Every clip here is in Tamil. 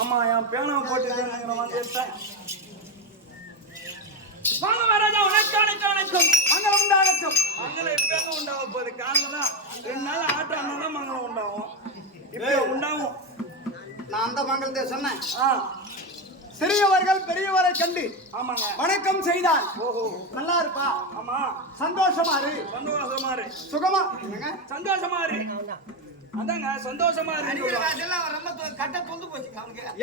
ஆமா என் பேனா போட்டு வாங்க மகாராஜா, வணக்கம் வணக்கம். மங்களம் உண்டாகட்டும். மங்களம் எப்ப உண்டாக போகுது? காரணம் 2 நாள் ஆட்டம் ஆனாலும் மங்களம் உண்டாகும். இப்ப உண்டாகும். நான் அந்த மங்களத்தை சொன்னேன். சிறியவர்கள் பெரியவரை கண்டு ஆமாங்க வணக்கம் செய்தால் ஓஹோ நல்லா இருப்பா. ஆமா சந்தோஷமா இரு. சந்தோஷமா இரு. சுகமா சந்தோஷமா இரு. அதாங்க சந்தோஷமா இரு.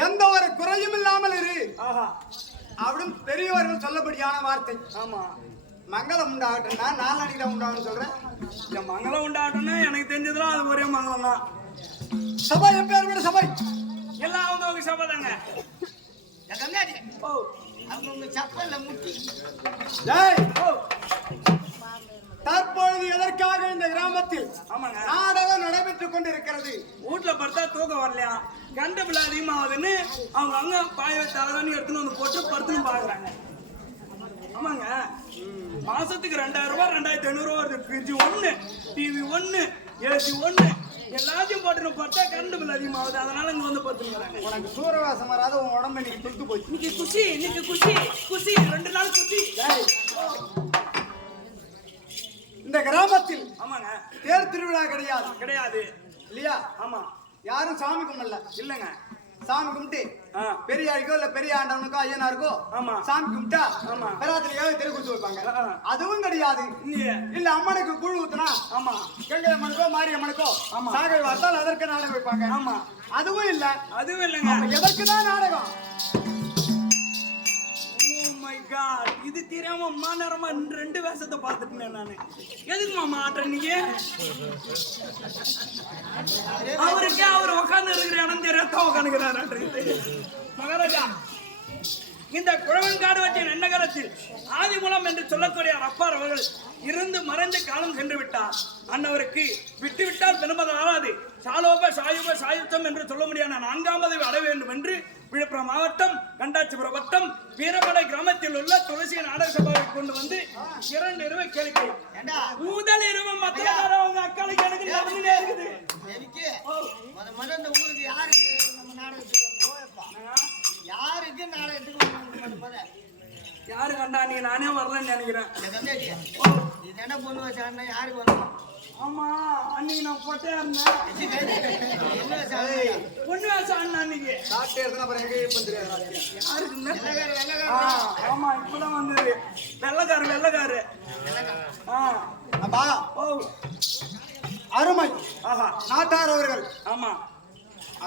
எந்த ஒரு குறையும் இல்லாமல் இரு. ஆஹா அவளும் பெரியவர்கள் சொல்லபடியான வார்த்தை. ஆமா மங்களம் உண்டாகட்டும்னா 4 நாளைக்கு தான் உண்டாகும் சொல்றேன். இந்த மங்களம் உண்டாகட்டும்னா எனக்கு தெரிஞ்சதுலாம் அது ஒரே மங்களம் தான். சபை எப்பேற்பட்ட சபை? எல்லாம் அவங்க சபை தாங்க. தற்பொழுது எதற்காக இந்த கிராமத்தில் ஆமாங்க நாடகம் நடைபெற்றுக் கொண்டிருக்கிறது. வீட்டுல படுத்தா தூக்கம் வரலையா, கண்ட பிள்ளை அதிகமாகுதுன்னு அவங்க அங்க பாய தலைவனி எடுத்துன்னு வந்து போட்டு படுத்துன்னு பாக்குறாங்க. ஆமாங்க மாசத்துக்கு 2000 ரூபாய் 2500 ரூபாய் வருது. ஃப்ரிட்ஜ் 1, டிவி 1, ஏசி 1 எல்லாத்தையும் போட்டு பார்த்தா கரண்ட் பில் அதிகமாகுது. அதனால இங்க வந்து படுத்துக்கிறாங்க. உனக்கு சூரவாசம் வராத உன் உடம்பு இன்னைக்கு துட்டு போச்சு. இன்னைக்கு குஷி, இன்னைக்கு குஷி குஷி 2 நாள் குஷி. இந்த கிராமத்தில் ஆமாங்க தேர் திருவிழா கிடையாது. கிடையாது இல்லையா? ஆமா யாரும் சாமி கும்பிடல. இல்லங்க சாமி கும்பிட்டு பெரிய ஆளுக்கோ இல்ல பெரிய ஆண்டவனுக்கோ ஐயனாருக்கோ ஆமா சாமி கும்பிட்டா ஆமா பெராத்திரியாவது தெரு குத்து வைப்பாங்க. அதுவும் கிடையாது. இல்ல அம்மனுக்கு கூழ் ஊத்துனா ஆமா கங்கை அம்மனுக்கோ மாரி அம்மனுக்கோ சாகை வார்த்தால் அதற்கு நாடகம் வைப்பாங்க. ஆமா அதுவும் இல்ல. அதுவும் இல்லங்க. எதற்குதான் நாடகம்? இது தெரியாம மாநேரமா 2 வேஷத்தை பார்த்துட்டேன் நானு. எதுக்கு மாமா ஆட்டுற நீங்க? அவருக்கே அவர் உட்காந்து இருக்கிற இடம் தெரியாத உட்காந்துக்கிறாரு மகாராஜா. இந்த குழவன்காடு வட்டியின் எண்ணகரத்தில் ஆதிமூலம் என்று சொல்லக்கூடிய ரப்பார் அவர்கள் இருந்து மறைந்து காலம் சென்று விட்டார். அன்னவருக்கு விட்டு விட்டால் பெருமத ஆறாது. சாலோப சாயுப சாயுத்தம் என்று சொல்ல முடியாத 4ஆம் பதவி அடைய வேண்டும் என்று விழுப்புரம் மாவட்டம் கண்டாச்சிபுரம் வட்டம் வீரமடை கிராமத்தில் உள்ள துளசி நாடக சபாவை கொண்டு வந்து 2 இரவு கேள்வி. முதல் இரவு மத்திய அவங்க அக்காளுக்கு எனக்கு நடந்துட்டே இருக்குது. இந்த ஊருக்கு யாருக்கு நம்ம நாடகத்துக்கு யாருக்கு நாடகத்துக்கு யாரு கண்டா நீ நானே வரலன்னு நினைக்கிறேன். இது என்ன பொண்ணு வச்சான்னா யாருக்கு வரணும்? ஆமா அன்னைக்கு நான் போட்டே இருந்தேன். பொண்ணு வச்சான் அன்னைக்கு யாருக்கு? ஆமா இப்பதான் வந்தது வெள்ளக்காரு. அப்பா அருமை. ஆஹா நாட்டார் அவர்கள். ஆமா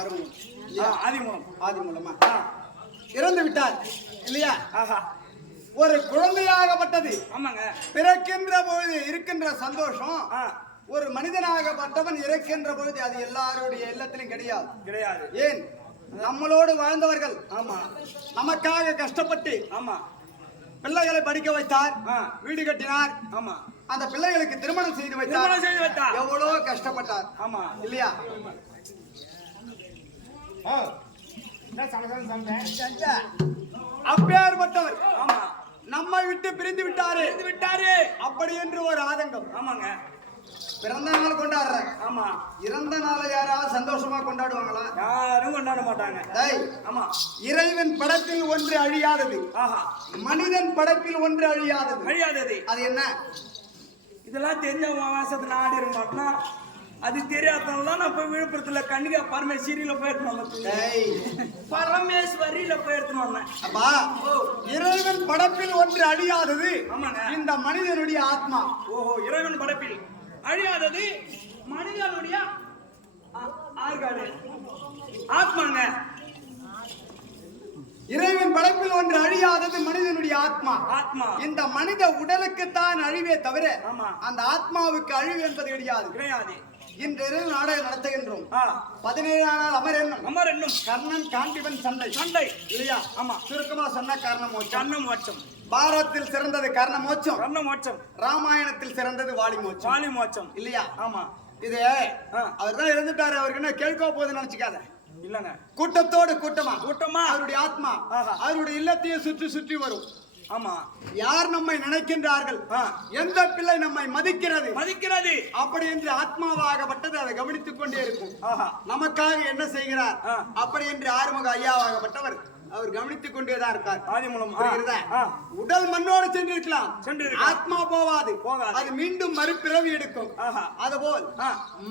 அருமை. ஆதிமூலமா இறந்து விட்டார் இல்லையா? ஆஹா ஒரு குழந்தையாகப்பட்டது. ஆமாங்க. பிறக்கின்ற பொழுது இருக்கின்ற சந்தோஷம் ஒரு மனிதனாகப்பட்டவன் இறக்கின்ற பொழுது அது எல்லாருடைய இல்லத்திலும் கிடையாது. ஏன் நம்மளோடு வாழ்ந்தவர்கள் ஆமா நமக்காக கஷ்டப்பட்டு ஆமா பிள்ளைகளை படிக்க வைத்தார், வீடு கட்டினார், ஆமா அந்த பிள்ளைகளுக்கு திருமணம் செய்து வைத்தார், எவ்வளவு கஷ்டப்பட்டார். ஆமா இல்லையா? அப்பேற்பட்டவர் ஆமா நம்மை விட்டு பிரிந்து விட்டாரு அப்படி என்று ஒரு ஆதங்கம். ஆமாங்க. பிறந்த நாள் கொண்டாடுற. ஆமா இறந்த நாளை யாராவது சந்தோஷமா கொண்டாடுவாங்களா? யாரும் கொண்டாட மாட்டாங்க. ஆமா இறைவன் படைப்பில் ஒன்று அழியாதது. ஆஹா மனிதன் படைப்பில் ஒன்று அழியாதது. அது என்ன? இதெல்லாம் தெரிஞ்ச வாசத்துல ஆடி இருக்க மாட்டோம்னா அது தெரியாதனால நான் போய் விழுப்புரத்துல கன்னிகா பரமேஸ்வரியில பரமேஸ்வரியில போயிருந்தோம். அப்பா இறைவன் படைப்பில் ஒன்று அழியாதது. ஆமாங்க. இந்த மனிதனுடைய ஆத்மா. ஓஹோ இறைவன் படைப்பில் அழியாதது மனிதனுடைய ஆத்மாங்க. இறைவன் படைப்பில் ஒன்று அழியாதது மனிதனுடைய ஆத்மா. இந்த மனித உடலுக்குத்தான் அழிவே தவிர அந்த ஆத்மாவுக்கு அழிவு என்பது கிடையாது. இன்று நாடகம் நடத்துகின்றோம். 17ஆம் நாள் அமர் என்னும் கர்ணன் காண்டிவன் சண்டை இல்லையா? ஆமா சுருக்கமா சொன்ன கர்ண மோட்சம். பாரதத்தில் சிறந்தது கர்ண மோட்சம். ராமாயணத்தில் சிறந்தது வாலி மோட்சம் இல்லையா? ஆமா இது அவர் தான் இறந்துட்டாரு. அவருக்கு என்ன கேட்க போகுதுன்னு நினைச்சுக்காத. இல்லங்க கூட்டத்தோடு கூட்டமா அவருடைய ஆத்மா அவருடைய இல்லத்தையும் சுற்றி வரும். ஆமா யார் நம்மை நினைக்கின்றார்கள், எந்த பிள்ளை நம்மை மதிக்கிறது அப்படி என்று ஆத்மாவாகப்பட்டது அதை கவனித்துக் கொண்டே இருக்கும். நமக்காக என்ன செய்கிறார் அப்படி என்று ஆறுமுக ஐயாவாகப்பட்டவர் அவர் கவனித்துக் கொண்டேதான் இருக்கார். ஆதிமூலம் உடல் மண்ணோடு சென்றிருக்கலாம், ஆத்மா போவாது. அது மீண்டும் மறுபிறவி எடுக்கும். அதுபோல்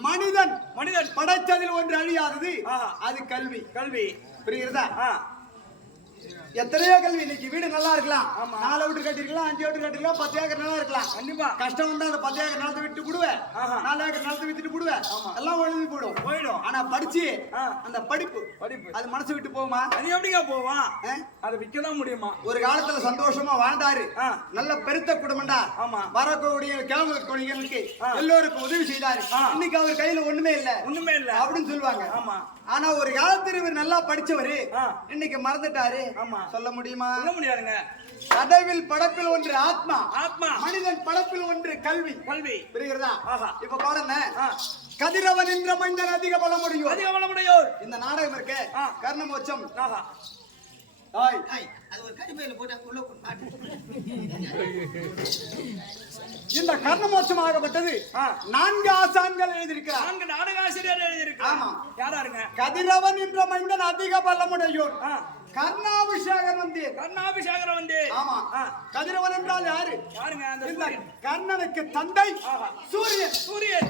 மனிதன் படைத்ததில் ஒன்று அழியாதது அது கல்வி. புரிகிறதா? எத்தனையோ கல்வி. இன்னைக்கு வீடு நல்லா இருக்கலாம், 4 வீட்டு கட்டிருக்கலாம், 5 வீட்டு கட்டிருக்கலாம், 10 ஏக்கர் நல்லா இருக்கலாம். கண்டிப்பா கஷ்டம் வந்தா அந்த 10 ஏக்கர் நிலத்தை விட்டு விடுவேன், 4 ஏக்கர் நிலத்தை விட்டுட்டு விடுவேன், எல்லாம் ஒழுங்கி போயிடும். ஆனா படிச்சு அந்த படிப்பு அது மனசு விட்டு போகுமா? அது எப்படிங்க போவான்? அதை விற்கதான் முடியுமா? ஒரு காலத்துல சந்தோஷமா வாழ்ந்தாரு, நல்ல பெருத்த குடும்பம்டா. வரக்கூடிய கிளம்பு கொடிகளுக்கு எல்லோருக்கும் உதவி செய்தாரு. இன்னைக்கு அவர் கையில ஒண்ணுமே இல்ல அப்படின்னு சொல்லுவாங்க. ஆனா ஒரு காலத்துல இவர் நல்லா படிச்சவரு இன்னைக்கு மறந்துட்டாரு. சொல்ல முடியுமா? சொல்ல முடியாதுங்க. கடவில் படைப்பில் ஒன்று ஆத்மா, மனிதன் படைப்பில் ஒன்று கல்வி. புரிகிறதா? இப்ப பாருங்க, கதிரவன் என்ற மனிதன் அதிக பலமுடையோர். இந்த நாடகம் இருக்க கர்ண மோட்சம். இந்த கர்ண மோட்சமாகப்பட்டது 4 ஆசான்கள் எழுதியிருக்கிறார். 4 நாடக ஆசிரியர் எழுதியிருக்கிறார். ஆமா யாராருங்க? கதிரவன் என்ற மனிதன் அதிக பலமுடையோர். கர்ணாபிஷேகர் வந்து. ஆமா கதிரவன் என்றால் யாருங்க? இந்த கர்ணனுக்கு தந்தை சூரியன்.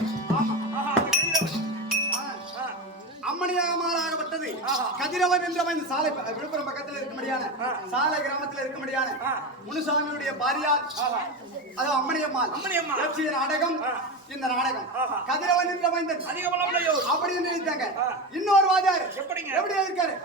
அம்மணியாகப்பட்டது கதிரவன் என்றவன் சாலை விழுப்புரம் பக்கத்தில் இருக்க முடியான சாலை கிராமத்தில் இருக்க முடியான முனுசாமியுடைய பாரியார், அது அம்மணியம்மாள் நாடகம். இந்த நாடகம் கதிரவன் என்ற மைந்தன் அப்படி என்று எழுதிட்டாங்க. இன்னொரு வாதியார் எப்படி இருக்காரு?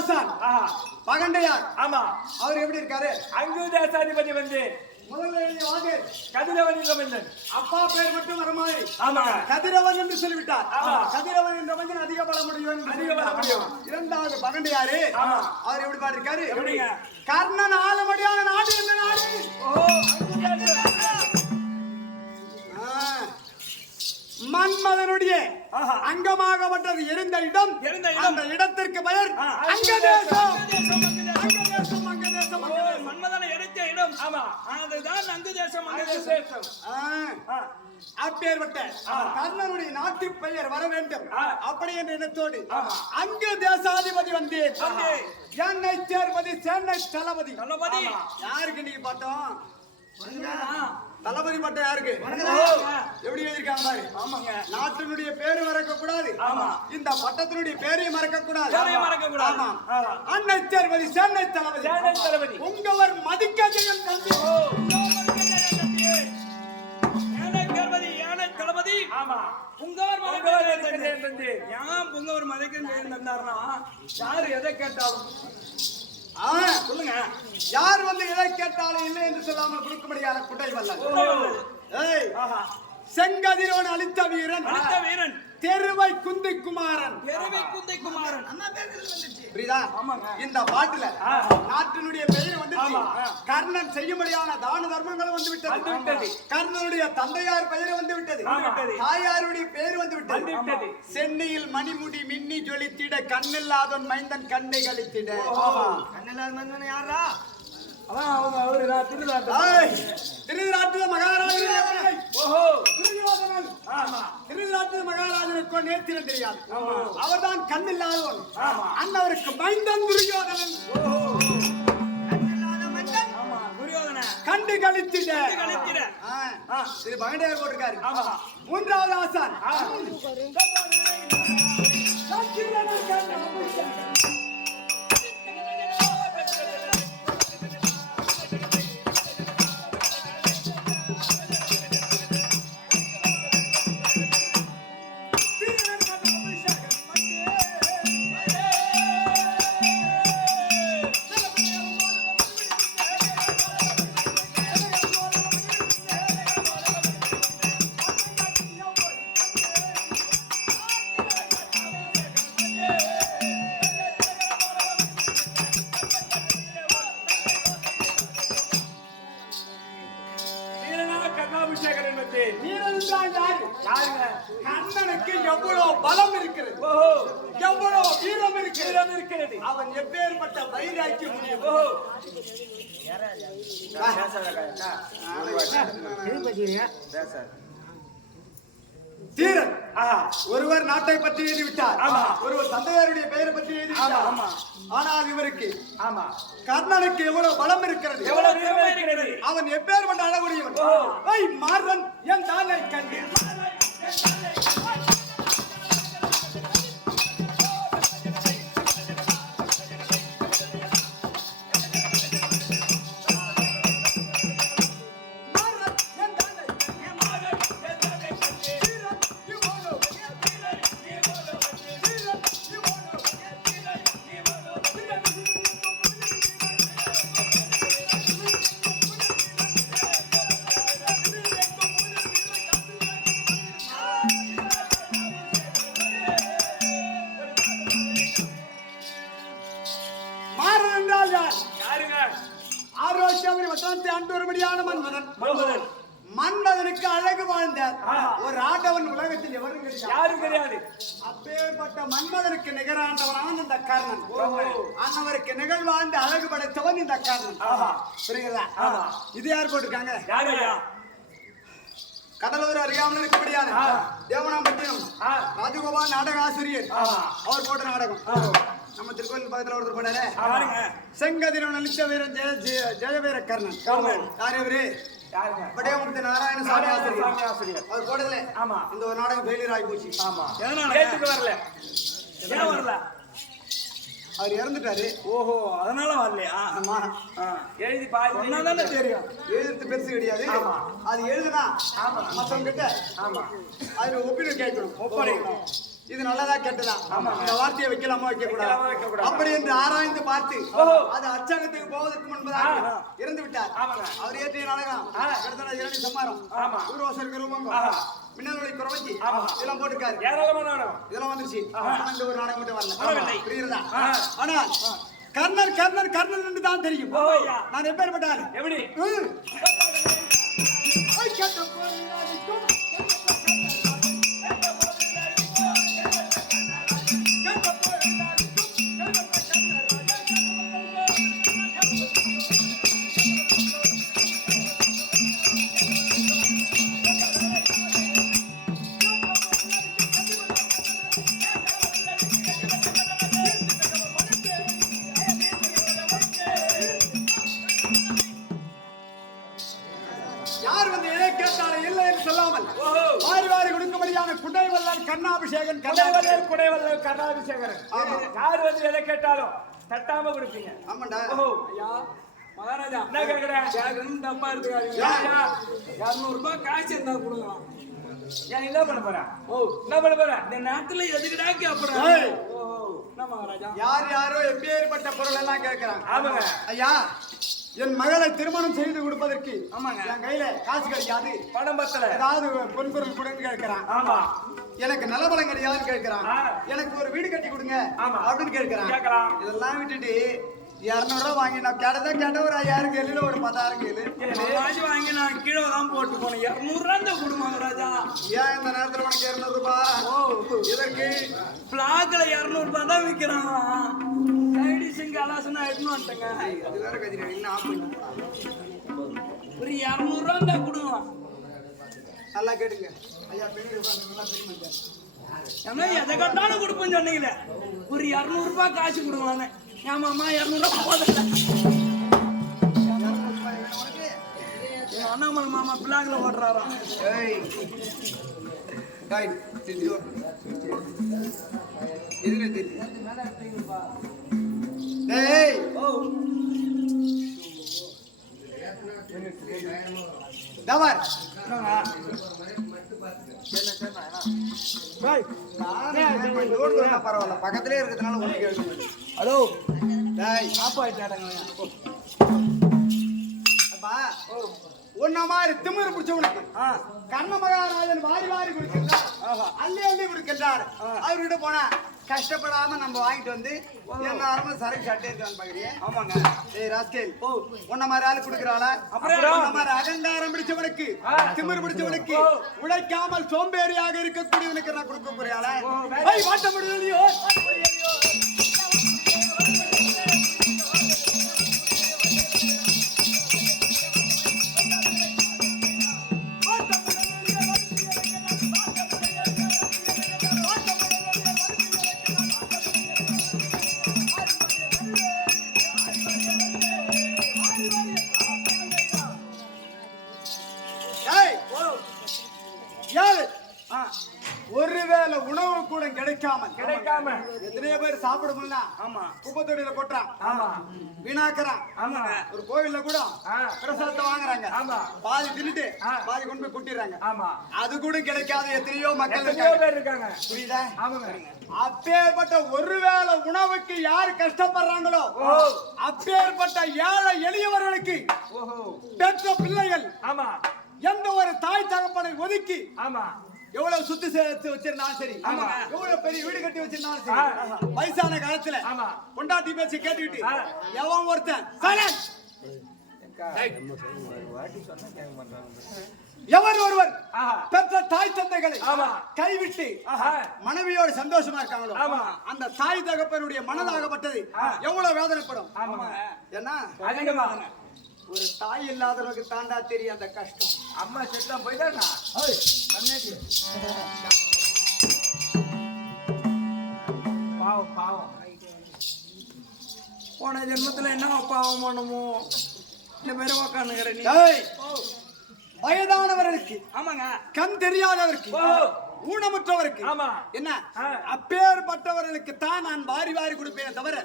ஆசான் பகண்டையார். ஆமா அவர் எப்படி இருக்காரு? அங்கு தேசாதிபதி வந்து முதல்ல எழுதிய வாக்கு கதிரவன் என்ற மன்னன். அப்பா பேர் மட்டும் வர மாதிரி ஆமாங்க கதிரவன் என்று சொல்லிவிட்டார். ஆமா. கதிரவன் என்ற மனிதன் அதிக பல முடியும். அதிக பல முடியும். இரண்டாவது பகண்டையாரு. ஆமா. அவர் எப்படி பாடிருக்காரு? எப்படிங்க? கர்ணன் ஆளுமடியான நாடு என்ற நாடு. ஓ அங்கு தேசம். மன்மதனுடைய அங்கமாகப்பட்டது இருந்த இடம். அந்த இடத்திற்கு பெயர் அங்கதேசம். அங்கதேசம் அங்கதேசம் மன்மதனை எரித்த இடம். ஆமா அதுதான் அங்கு தேசம். அங்கு தேசம். அப்பேற்பட்ட கர்ணனுடைய நாட்டு பெயர் வர வேண்டும் அப்படி என்ற எண்ணத்தோடு அங்கு தேசாதிபதி வந்து என்னை சேர்மதி சென்னை தளபதி. யாருக்கு நீங்க பார்த்தோம்? தளபதி பட்டம் யாருக்கு? எப்படி எழுதிருக்காங்க பாரு. ஆமாங்க. நாட்டினுடைய பேரு மறக்க கூடாது. இந்த பட்டத்தினுடைய பேரையும் மறக்க கூடாது. ஆமா. அன்னை சேர்மதி சென்னை தளபதி. உங்கவர் மதிக்க ஜெயம் தந்தி. புங்கவர் மதிக்க ஜெயம் தந்தார்னா யாரு எதை கேட்டாலும் சொல்லுங்க. யார் வந்து எதை கேட்டாலும் இல்லை என்று சொல்லாமல் கொடுக்க முடியாத குட்டை வல்லன். செங்கதிரோன் அளித்த வீரன் தெருவை குந்தை குமாரன். புரியுதா? இந்த பாட்டுல நாட்டினுடைய பெயர் வந்து கர்ணன் செய்யும்படியான தான தர்மங்களும் வந்து விட்டது. கர்ணனுடைய தந்தையார் பெயர் வந்து விட்டது. தாயாருடைய பெயர் வந்து விட்டது. சென்னையில் மணிமுடி மின்னி ஜொலித்திட கண்ணில்லாதவன் மைந்தன் கண்ணை கழித்திட. கண்ணில்லாத மனிதன் யாரா? திருநாட்டு மகாராஜன். திருநாட்டு மகாராஜனுக்கு நேத்திரம் தெரியாது. அவர்தான் கண்ணில்லாதவன். அன்னவருக்கு மைந்தன் துரியோதனன். கண்டு கழித்திட. இது பகண்டையார் போட்டிருக்காரு. மூன்றாவது ஆசான் கண்ணனுக்கு எவ்வளவு பலம் இருக்கிறது, எவ்வளவு வீரம் இருக்கிறது. அவன் எப்பேற்பட்ட வைராக்கி முடியும். தீரன் ஒருவர் நாட்டை பற்றி எழுதிவிட்டார். ஒருவர் தந்தையாருடைய பெயரை பற்றி எழுதிவிட்டார். ஆனால் இவருக்கு கர்ணனுக்கு எவ்வளவு பலம் இருக்கிறது, அவன் எப்பேற்பட்ட அழகுடையவன். மாறன் என் தானை கண்டு மன்மதனுக்கு அழகு வாழ்ந்த ஒரு ஆண்டவன் உலகத்தில் எவரும் கிடையாது. அப்பேற்பட்ட மன்மதனுக்கு நிகராண்டவனான இந்த கர்ணன். அன்னவருக்கு நிகழ் வாழ்ந்த அழகு படைத்தவன் இந்த கர்ணன். புரியுதா? இது யார் போட்டிருக்காங்க? கடலூர் அறியாமல் இருக்க முடியாது. தேவனாம்பட்டினம் ராஜகோபால் நாடக ஆசிரியர் அவர் போட்ட நாடகம். நம்ம திருக்கோயில் பக்கத்துல ஒருத்தர் போனாரு. செங்கதிரன் அளித்த வீரன் ஜெயவீர கர்ணன். யார் இவரு? படையமுத்து நாராயண சாமி ஆசிரியர். அவர் போடுதல இந்த ஒரு நாடகம் ஃபெயிலியர் ஆகி போச்சு. வரல அவர் இறந்துட்டாரு. ஓஹோ, அதனால வரலையா? ஆமா, எழுதி பாருங்க தெரியும். எழுதுறது பெருசு கிடையாது. அது எழுதுனா மத்தவங்க கிட்ட அதுல ஒப்பீடு கேட்கணும், ஒப்படைக்கணும். இது நல்லதா கெட்டதா இந்த வார்த்தையை வைக்கலாமா வைக்க வைக்கலாமா, கூடாது வைக்கக்கூடாது. அப்படி என்று ஆராய்ந்து பார்த்து ஓஹோ. அது அச்சகத்துக்கு போவதற்கு முன்பதாக இறந்து விட்டார். ஆமாங்க. அவர் ஏற்றிய நாடகம் கிட்டத்தட்ட 2 சம்மாரம் ஆமா. ஊர்வாசலுக்கு ரூபம் மின்னலுடைய குறவஞ்சி ஆமா. இதெல்லாம் போட்டிருக்காரு. ஏராளமான நாடகம். இதெல்லாம் வந்துருச்சு. இந்த ஒரு நாடகம் மட்டும் வரல. வரவில்லை. புரியுறதா? ஆனால் கர்ணன் கர்ணன் கர்ணன் என்று தான் தெரியும். ஓஹோ. நான் எப்பேற்பட்டாரு எப்படி? யார் வந்து எதை கேட்டாலும் இல்லை என்று சொல்லாமல் ஓஹோ. வாரி வாரி கொடுக்கும்படியான குடைவல்லன் கண்ணாபிஷேகன் குடைவல்லல் கருணாபிஷேகரன். யார் வந்து எதை கேட்டாலும் தட்டாம கொடுப்பீங்க. ஆமாண்டா. ஓஹோ. ஐயா மகாராஜா என்ன கேக்குற? கேக்குறேன்னு தப்பா எடுத்துக்காதீங்க. ஏன்யா? 200 ரூபாய் காசு இருந்தா கொடுங்க. ஏன் என்ன பண்ண போற? ஓ, என்ன பண்ண போற? இந்த நேரத்துல எதுக்குடா கேப்புறேன்? ஏய். ஓஹோ என்ன மகாராஜா? யார் யாரோ எப்பேற்பட்ட பொருள் எல்லாம் கேட்கிறாங்க. ஆமாங்க. ஐயா என் மகளை திருமணம் செய்து கொடுப்பதற்கு ஆமாங்க. என் கையில காசு கிடைக்காது, பணம் பத்தல. ஏதாவது பொன் பொருள் கொடுன்னு கேட்கிறான். ஆமா. எனக்கு நலபலம் கிடையாதுன்னு கேட்கிறான். ஆ. எனக்கு ஒரு வீடு கட்டி கொடுங்க ஆமா. அப்படின்னு கேட்கிறான். கேட்கலாம். இதெல்லாம் விட்டுட்டு 200 ரூபாய் வாங்கி நான் கேட்ட ஒரு 5000 கேளு ஒரு 10000 கேளு. காசு வாங்கி நான் கீழே தான் போட்டு போனேன். 200 ரூபாய் தான் கொடு மகாராஜா. ஏன் இந்த நேரத்துல உனக்கு 200 ரூபாய்? ஓ இதற்கு பிளாக்ல 200 ரூபாய் தான் விக்கிறாங்க. கைடிஷன் கலாசனா எடுத்துன்னு வந்துட்டேங்க. அது வேற கதிரி இன்னும் ஆஃப் பண்ணி ஒரு 200 ரூபாய் தான் கொடுங்க. நல்லா கேட்டுங்க ஐயா. பெரிய உட்கார்ந்து நல்லா பெரிய ஏன்னா எதை கட்டாலும் கொடுப்பேன்னு சொன்னீங்களே. ஒரு 200 ரூபாய் காசு கொடுங்களான்னு. ஏமாமா 200 ரூபாய் போதல. என் அண்ணாமலை மாமா பிளாக்ல ஓடுறாராம். பரவாயில்ல பக்கத்திலே இருக்கிறதுனால ஒண்ணு கேட்க. ஹலோ அப்பா உன்ன மாதிரி திமிரு பிடிச்சவனுக்கு கர்ம மகாராஜன் வாரி வாரி கொடுக்கின்றார், அள்ளி அள்ளி கொடுக்கின்றார். அவர்கிட்ட போனா கஷ்டப்படாம நம்ம வாங்கிட்டு வந்து எல்லாரும் சரக்கு சட்டை இருக்கான்னு பாக்குறீங்க. ஆமாங்க. ஏய் ராஸ்கேல், உன்ன மாதிரி ஆளு குடுக்கறாளா? அப்புறம் உன்ன மாதிரி அகங்காரம் பிடிச்சவனுக்கு, திமிரு பிடிச்சவனுக்கு, உழைக்காமல் சோம்பேறியாக இருக்கக்கூடியவனுக்கு நான் கொடுக்க போறியாளா? ஏய் வாட்ட முடியலையோ? ஒருவேளை உணவு கூட கிடைக்காம எத்தனையோ பேர் சாப்பிட முடியல. ஆமா. குப்பத்தொடியில கொட்டுறான். ஆமா. வீணாக்குறான். ஆமாங்க. ஒரு கோவில்ல கூட பிரசாதத்தை வாங்குறாங்க. ஆமா. பாதி தின்னுட்டு பாதி கொண்டு போய் கொட்டிடுறாங்க. ஆமா. அது கூட கிடைக்காத எத்தனையோ மக்கள் எத்தனையோ பேர் இருக்காங்க. புரியுதா? ஆமாங்க. அப்பேற்பட்ட ஒருவேளை உணவுக்கு யார் கஷ்டப்படுறாங்களோ அப்பேற்பட்ட ஏழை எளியவர்களுக்கு பெற்ற பிள்ளைகள் ஆமா. எந்த ஒரு தாய் தகப்பனை ஒதுக்கி ஆமா. எவ்வளவு சுத்தி சேர்த்து வச்சிருந்தாலும் சரி, எவ்வளவு பெரிய வீடு கட்டி வச்சிருந்தாலும் சரி, வயசான காலத்துல கொண்டாட்டி பேச்சு கேட்டுக்கிட்டு எவன் ஒருத்தன் எவர் ஒருவர் பெற்ற தாய் தந்தைகளை கைவிட்டு மனைவியோடு சந்தோஷமா இருக்காங்களோ அந்த தாய் தகப்பனுடைய மனதாகப்பட்டது எவ்வளவு வேதனைப்படும். ஏன்னா ஒரு தாய் இல்லாதவனுக்கு தாண்டா தெரியும் அந்த கஷ்டம். அம்மா செத்தா போயிட்டானா? பாவம் பாவம். போன ஜென்மத்துல என்ன பாவம் பண்ணுமோ இந்த பேரு உக்காந்துக்கிறேன். வயதானவர்களுக்கு, ஆமாங்க, கண் தெரியாதவருக்கு, ஊனமுற்றவருக்கு என்ன அப்பேற்பட்டவர்களுக்கு தான் நான் வாரி வாரி கொடுப்பேன் தவிர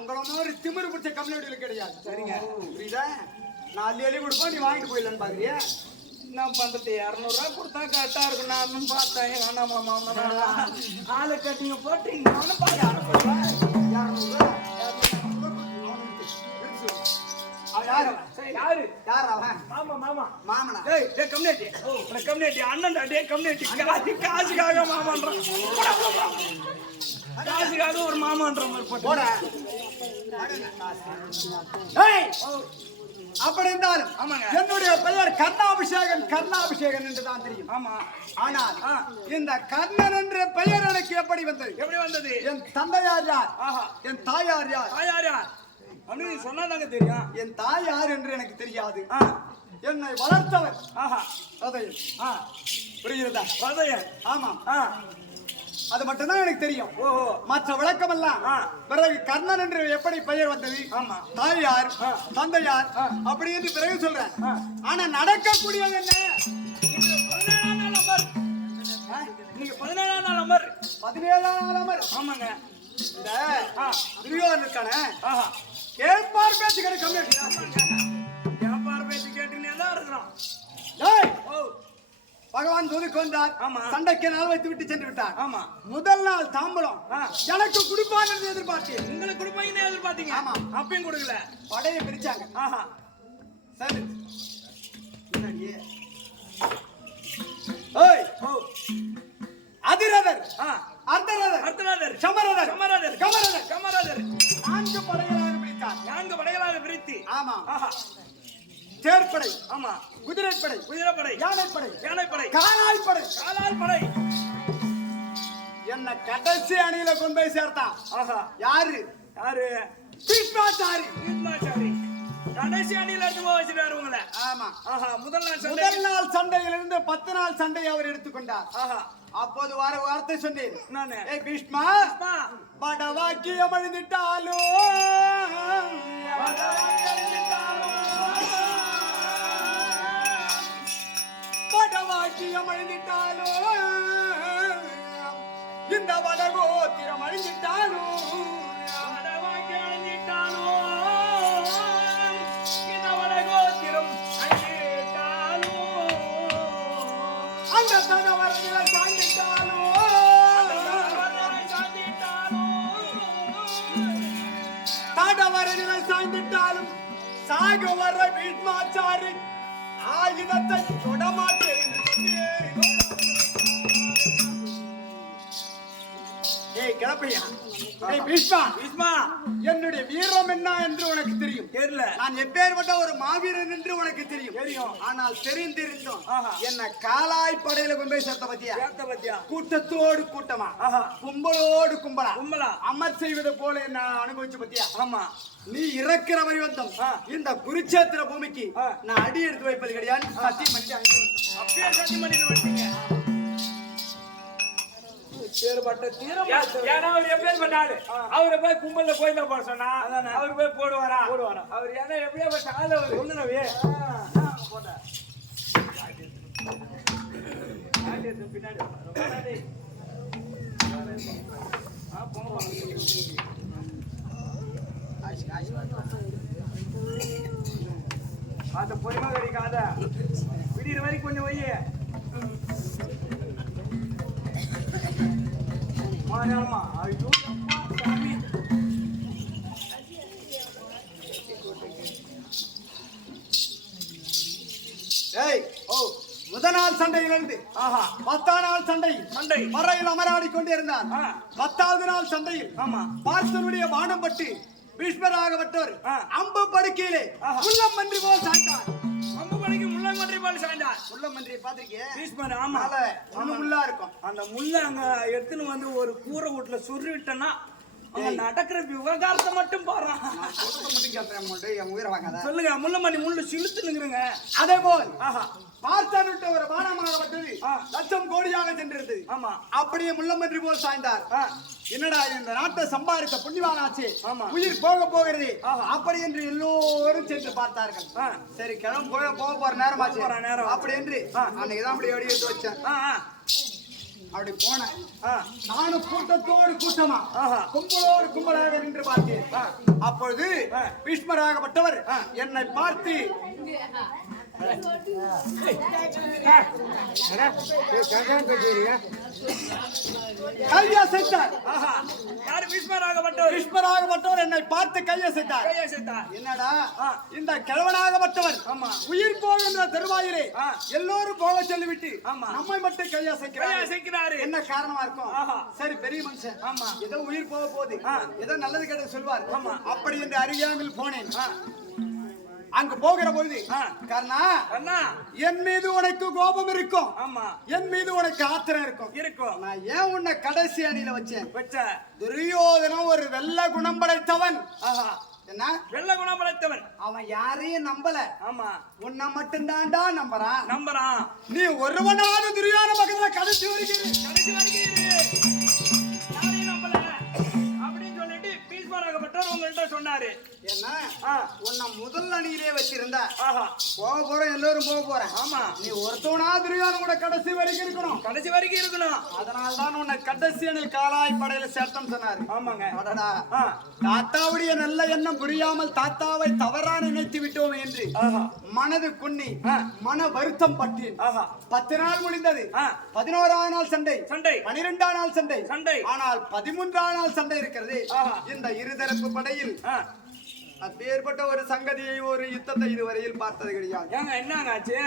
உங்கள மாதிரி திமிரு பிடிச்ச கம்யூனிட்டிகள் கிடையாது. சரிங்க, புரியுதா? நான் அள்ளி அள்ளி கொடுப்போம், நீ வாங்கிட்டு போயிடலான்னு பாக்குறியா? என்ன பண்றது 200 ரூபாய் கொடுத்தா கரெக்டா இருக்கும். நானும் பார்த்தேன் வேணாமா ஆளு கட்டிங்க போட்டீங்க நானும் காசுக்காக மாமான்றான் காசுக்காக ஒரு மாமான்ற மாதிரி போட்டு அப்படி இருந்தாலும் என்னுடைய பெயர் கர்ணாபிஷேகன் என்று தான் தெரியும். ஆமா. ஆனால் இந்த கர்ணன் என்ற பெயர் எனக்கு எப்படி வந்தது? என் தந்தையார் யார்? என் தாயார் யார்? அப்படின்னு சொன்னாதாங்க தெரியும். என் தாய் யார் என்று எனக்கு தெரியாது. என்னை வளர்த்தவர் பதையன். புரிகிறதா? பதையன். ஆமா. அது மட்டும்தான் எனக்கு தெரியும். மற்ற விளக்கம் எல்லாம் பிறகு கர்ணன் என்று எப்படி பெயர் வந்தது, தாயார் தந்தையார் அப்படி என்று பிறகு சொல்றேன். ஆனா நடக்கக்கூடியது என்ன? நீங்க 17ஆம் நம்பர் 17ஆம் நம்பர். ஆமாங்க. இந்த துரியோதனன் இருக்கானே, கேட்பார் பேச்சு கிடைக்கும். கேட்பார் பேச்சு கேட்டுனே தான் இருக்கிறோம். பகவான் தூதுக்கு வந்தார். சண்டைக்கு நாள் வைத்து விட்டு சென்று விட்டார். ஆமா. முதல் நாள் தாம்பலம் எனக்கு கொடுப்பான் என்று எதிர்பார்த்தேன். உங்களுக்கு கொடுப்பாங்கன்னு எதிர்பார்த்தீங்க. ஆமா. அப்பயும் கொடுக்கல. படையை பிரிச்சாங்க. சரி. அதிரதர், அர்த்தரதர், சமரதர், கமரதர் 4 படைகளாக பிரித்தார். 4 படைகளாக பிரித்து. ஆமா. தேர்ப்படை, ஆமா, குதிரைப்படை, யானைப்படை, காலாள்படை என்ன கடைசி அணியில கொண்டு போய் சேர்த்தான். யாரு? பீஷ்மாச்சாரி. கடைசி அணியில எடுத்து போய் வச்சிருக்காரு உங்களை. ஆமா. முதல் நாள் சண்டையிலிருந்து 10 நாள் சண்டையை அவர் எடுத்துக்கொண்டார். அப்போது வார்த்தை சொன்னேன். பீஷ்மா, படவாக்கியம் அழிந்துட்டாலோ, படவாக்கியம் அழிந்துட்டாலோ, இந்த வடகோத்திரம் அழிந்துட்டாலோ, அந்த தடவரங்களை சாய்ந்துட்டாலோ, தடவரங்களை சாய்ந்துட்டாலும் சாக வர பீஷ்மாச்சாரி ஆயுதத்தை தொடமாட்டேன். என்னுடைய வீரம் என்ன என்று உனக்கு தெரியும். தெரியல. நான் எப்பேற்பட்ட ஒரு மாவீரன் என்று உனக்கு தெரியும். ஆனால் தெரிந்திருந்தோம் என்ன காலாய் படையில கொண்டு போய் சேர்த்த பத்தியா, கூட்டத்தோடு கூட்டமா, கும்பலோடு கும்பலா அமர் செய்வது போல என்ன அனுபவிச்சு பத்தியா. ஆமா. நீ இறக்கிற பரியந்தம் இந்த குருச்சேத்திர பூமிக்கு நான் அடி எடுத்து வைப்பது கிடையாது. சத்தியம் பண்ணி அப்பயே சத்தியம் பண்ணிட்டு வந்தீங்க. அவரை போய் கும்பல்ல போய் தான் போட சொன்னா அவரு போய் போடுவாரா? அவர் ஏன்னா எப்படியா ஆளு ஒண்ணுனவே பின்னாடி அந்த பொறுமை கிடைக்காத விடிகிற வரைக்கும் கொஞ்சம் வைய மாறாமா. ஐயோ சாமி. முதல் நாள் சண்டையிலிருந்து 10ஆம் நாள் சண்டை மறையில் அமராடி கொண்டிருந்தார். 10வது நாள் சண்டையில் பார்த்தனுடைய பானம் பட்டு பீஷ்மராகப்பட்டவர் அம்பு படுக்கையிலே முள்ளமன்றி போல் சாய்ந்தார். அம்பு படுக்கை முள்ளமன்றி போல் சாய்ந்தார். முள்ளமன்றியை பார்த்திருக்கீங்க? பீஷ்மர். ஆமா. முள்ளா இருக்கும். அந்த முள்ள அங்க எடுத்துன்னு வந்து ஒரு கூரை வீட்டுல சொருவிட்டனா நடக்கிற விவகாரத்தை மட்டும் பாரு. சொல்லுங்க. முள்ளமணி முள்ளு சிலுத்துனுங்கிறங்க. அதே போல் பார்த்தனுட்டு ஒரு பானமாகப்பட்டது லட்சம் கோடியாக சென்றிருந்தது. ஆமா. அப்படியே முள்ளமன்றி போல் சாய்ந்தார். என்னடா இந்த நாட்டை சம்பாதித்த புண்ணியவானாச்சு, ஆமா, உயிர் போக போகிறது அப்படி என்று எல்லோரும் சென்று பார்த்தார்கள். சரி கிளம்பு போக போற நேரமாச்சு அப்படி என்று அன்னைக்குதான் அப்படி ஓடி எடுத்து வச்சேன். அப்படி போன நானும் கூட்டத்தோடு கூட்டமா கும்பலோடு கும்பலாக நின்று பார்த்தேன். அப்பொழுது பீஷ்மராகப்பட்டவர் என்னை பார்த்து கையசைத்தார். ஆஹா யாரு பீஷ்மராகப்பட்டவர் பீஷ்மராகப்பட்டவர் என்னை பார்த்து கையசைத்தார். கையசைத்தார். என்னடா இந்த கிழவனாகப்பட்டவர் உயிர் போகின்ற தருவாயிலே எல்லோரும் போக சொல்லிவிட்டு நம்மை மட்டும் கையசைக்கிறாரு. என்ன காரணமா இருக்கும்? சரி பெரிய மனுஷன் ஏதோ உயிர் போக போகுது, ஏதோ நல்லது கெட்டது சொல்வார். அப்படி என்று அறியாமல் போனேன். அங்க போகிற பொழுது கர்ணா என் மீது உனக்கு கோபம் இருக்கும், என் மீது உனக்கு ஆத்திரம் இருக்கும். நான் ஏன் உன்னை கடைசி அணியில வச்சேன்? துரியோதனன் ஒரு வெள்ள குணம் படைத்தவன். என்ன வெள்ள குணம் படைத்தவன்? அவன் யாரையும் நம்பல. உன்னை மட்டும் தான்டா நம்புறான். நீ ஒருவனாவது துரியோதன பக்கத்துல கடைசி வருகிறேன் அப்படின்னு சொல்லிட்டு பீஷ்மராகப்பட்டவர் உங்கள்கிட்ட சொன்னாரு. என்ன உன்னை முதல் அணியிலே வச்சிருந்தா போக போறேன், எல்லோரும் போக போறேன். நீ ஒருத்தவனா துரியோதனன் கூட கடைசி வரைக்கும் இருக்கணும். அதனால்தான் உன்னை கடைசி அணியில் காலாய் படையில சேர்த்தம் சொன்னாரு. ஆமாங்க. தாத்தாவுடைய நல்ல எண்ணம் புரியாமல் தாத்தாவை தவறா நினைத்து விட்டோம் என்று மனது குன்னி மன வருத்தம் பட்டேன். 10 நாள் முடிந்தது. 11ஆம் நாள் சண்டை, 12ஆம் நாள் சண்டை, ஆனால் 13ஆம் நாள் சண்டை இருக்கிறது. இந்த இருதரப்பு படையில் அப்பேற்பட்ட ஒரு சங்கதியை, ஒரு யுத்தத்தை இதுவரையில் பார்த்தது கிடையாது. என்னங்க ஆச்சு?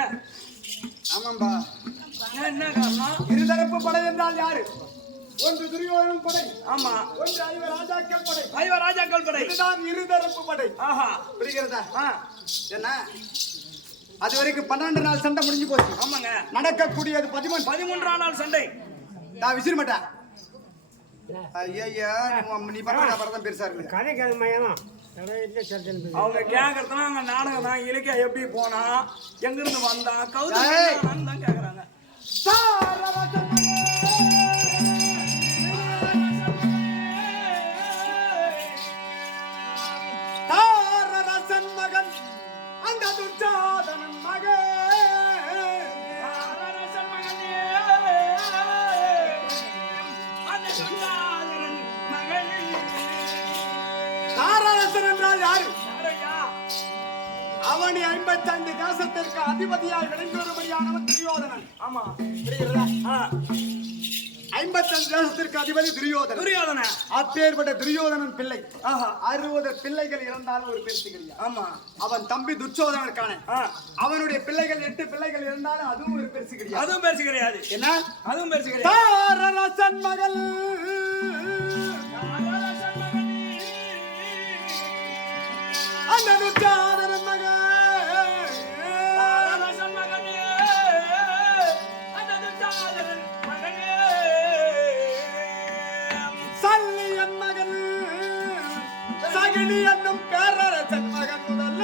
ஆமாம்பா. என்ன காரணம்? இருதரப்பு படை என்றால் யாரு? ஒன்று துரியோதனன் படை, ஒன்று 5 ராஜாக்கள் படை. இதுதான் இருதரப்பு படை. புரிகிறதா? என்ன அது வரைக்கும் 12 நாள் சண்டை முடிஞ்சு போச்சு. ஆமாங்க. நடக்கக்கூடியது 13ஆம் நாள் சண்டை. நான் விசிற மாட்டேன். ஐயா நீ பரவாயில்ல பெருசா இருக்கு. அவங்க கேக்குறதுனா அங்க நாடகம் தான். இலக்கிய எப்படி போனா, எங்க இருந்து வந்தா, கௌதம் தான் கேக்குறாங்க. தாரரசன் மகன் அந்த துச்சாதனன் மகன், தாரரசன் என்றால் யாரு? அவனி 55 தேசத்திற்கு அதிபதியாய் விளங்கி வரும்படியானவன் துரியோதனன். ஆமா, புரிகிறதா? 55 தேசத்திற்கு அதிபதி துரியோதனன். அப்பேற்பட்ட துரியோதனன் பிள்ளை 60 பிள்ளைகள் இறந்தாலும் ஒரு பெருசு கிடையாது. ஆமா. அவன் தம்பி துச்சோதனனுக்கான அவனுடைய பிள்ளைகள் 8 பிள்ளைகள் இருந்தாலும் அதுவும் ஒரு பெருசு கிடையாது. என்ன? அதுவும் பெருசு கிடையாது. தாரரசன் மகள் அந்த துச்சாதனன் மகன், சல்லியன் மகன், சகினி என்னும் பேரரசன் மகன் முதல்ல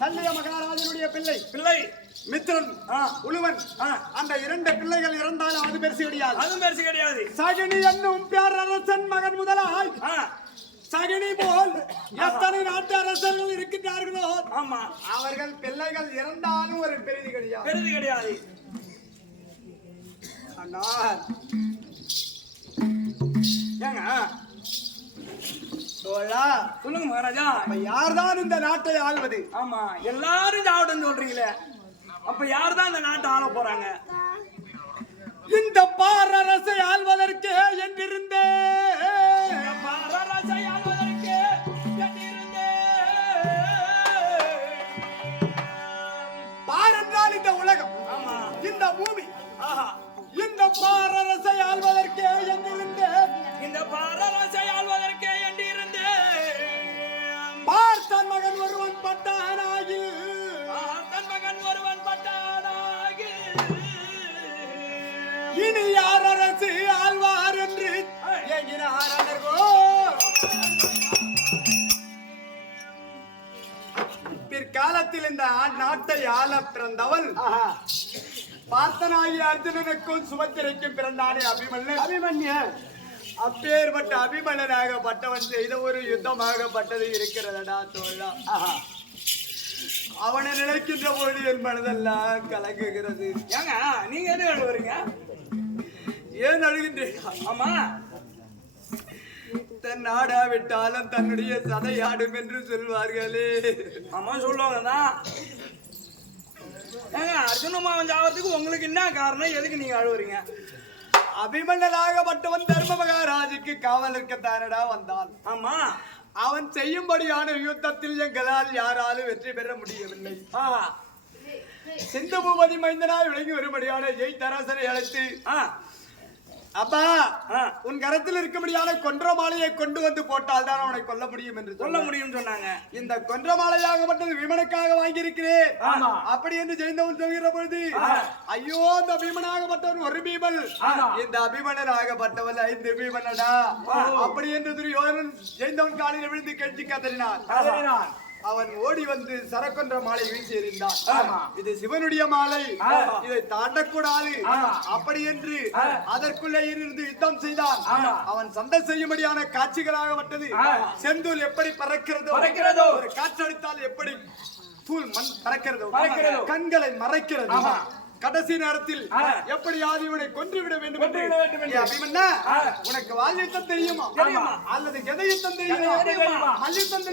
சல்லிய மகாராஜனுடைய பிள்ளை மித்ரன், உழுவன், அந்த 2 பிள்ளைகள் இறந்தாலும் அது பெருசு கிடையாது. சகினி என்னும் பேரரசன் மகன் முதலாய் சகினி போல் எத்தனை நாட்டு அரசர்கள் இருக்கின்றார்களோ அவர்கள் பிள்ளைகள் இறந்தாலும் ஒரு பெரிது கிடையாது. சொல்லுங்க மகாராஜா, யார்தான் இந்த நாட்டை ஆள்வது? ஆமா, எல்லாரும் சாப்பிடுன்னு சொல்றீங்களே, அப்ப யார்தான் இந்த நாட்டை ஆள போறாங்க? இந்த பாரரசை ஆள்வதற்கு என்றிருந்தே பாரென்றால் இந்த உலகம், இந்த பூமி, இந்த பாரரசை ஆள்வதற்கே என்றிருந்தே தன் மகன் ஒருவன் பட்டானாகி இனி யார் அரசு ஆழ்வார் என்று பிற்காலத்தில் இந்த நாட்டை ஆள பிறந்தவன் பார்த்தனாகி அர்ஜுனனுக்கும் சுபத்திரைக்கும் பிறந்தானே அபிமன்யன். அப்பேற்பட்ட அபிமன்னனாகப்பட்டவன் செய்த ஒரு யுத்தமாகப்பட்டது இருக்கிறதடா தோழா. அவனை நினைக்கின்ற பொழுது என் மனதெல்லாம் கலங்குகிறது. ஏங்க நீங்க எது அழுவுறீங்க? ஏன் அழுகின்றேன்? ஆமா, தன் நாடா விட்டாலும் தன்னுடைய சதையாடும் என்று சொல்வார்களே. ஆமா சொல்லுவாங்க தான். ஏங்க அர்ஜுன மாவன் சாவத்துக்கு உங்களுக்கு என்ன காரணம்? எதுக்கு நீங்க அழுவுறீங்க? அபிமன்னனாகப்பட்டவன் தர்ம மகாராஜுக்கு காவல் இருக்கத்தானடா வந்தான். ஆமா, அவன் செய்யும்படியான யுத்தத்தில் எங்களால் யாராலும் வெற்றி பெற முடியவில்லை. சிந்து பூபதி மைந்தனாய் விளங்கி வரும்படியான ஜெய் தராசரை அழைத்து, அப்பா உன் கரத்தில் இருக்கும்படியான கொன்ற மாலையை கொண்டு வந்து போட்டால் தான் அவனை கொல்ல முடியும் என்று சொல்ல முடியும் சொன்னாங்க. இந்த கொன்ற மாலையாகப்பட்டது பீமனுக்காக வாங்கியிருக்கிறேன் அப்படி என்று ஜெயந்தவன் சொல்கிற பொழுது, ஐயோ இந்த பீமனாகப்பட்டவன் ஒரு பீமன், இந்த அபிமனனாகப்பட்டவன் 5 பீமனடா அப்படி என்று துரியோதனன் ஜெயந்தவன் காலில் விழுந்து கெஞ்சி கதறினான். அவன் ஓடி வந்து சரக்கொன்ற மாலை வீசி எறிந்தான். இது சிவனுடைய மாலை, இதை தாண்டக்கூடாது அப்படி என்று அதற்குள்ளே இருந்து யுத்தம் செய்தான். அவன் சண்டை செய்யும்படியான காட்சிகளாகப்பட்டது. செந்தூல் எப்படி பறக்கிறதோ, ஒரு காற்றடித்தால் எப்படி தூள் மண் பறக்கிறதோ, கண்களை மறைக்கிறது. கடைசி நேரத்தில் எப்படி ஆதிவனை கொன்றுவிட வேண்டும் என்று அபிமன்னா, உனக்கு வால் யுத்தம் தெரியுமா அல்லது கதை யுத்தம் தெரியுமா? மல்யுத்தம்